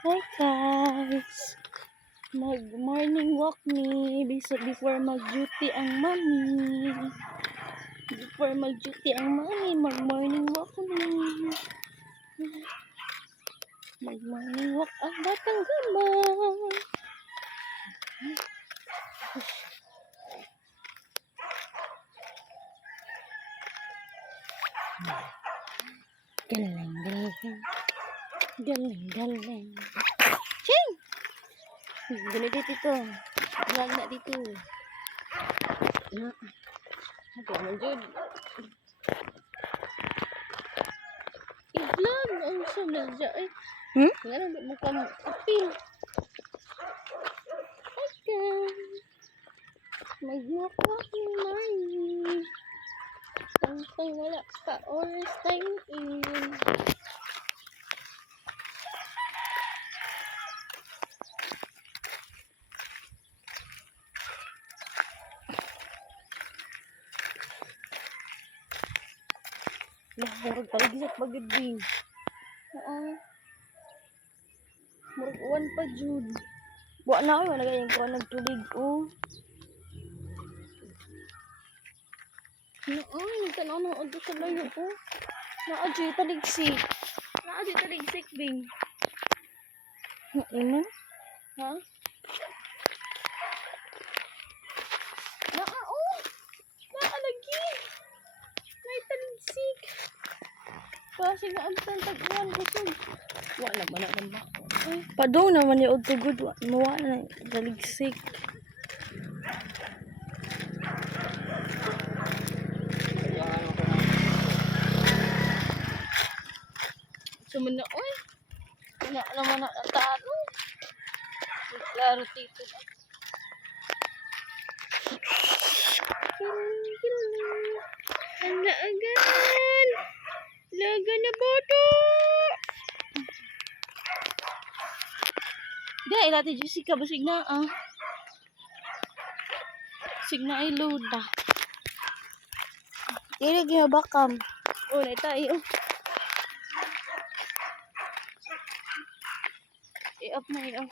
Hi guys! Mag-morning walk ni before mag-duty ang mami. Before mag-duty ang mami, mag-morning walk ni. Mag-morning walk ang batang gama. Galing, galing. Galing, galing. Ching! Ganito dito. Vlog na dito. Ako naman dyan. I-vlog. Ang sunod dyan. Ay. Nga na, di mo ka kapil. Okay. Mag-walk-walk ni Mami. Tantang wala pa oras time in. Murag paligisat bagid din. Oo. Murag uwan pa jud. Wa na wala gayang ko nagtulig oh. Nagtanaw ng udo sa layo ko. Naadyo taligsik. Naadyo taligsik bing. Ano? Ha? Oh! Lagi! May taligsik. Kasi nga ang tag-uwan ko to. Wala naman na naman ako. Padaw naman ni Odd Tugod. Mawa na taligsik. Sumuna, oy. Wala naman na talo. Klaro tito na. Ang laagan. Laga na boto. Dahil natin Jessica basig na ah. Signa ay load na. Dili ginabakam. Oh, na tayo. I-up na i-up.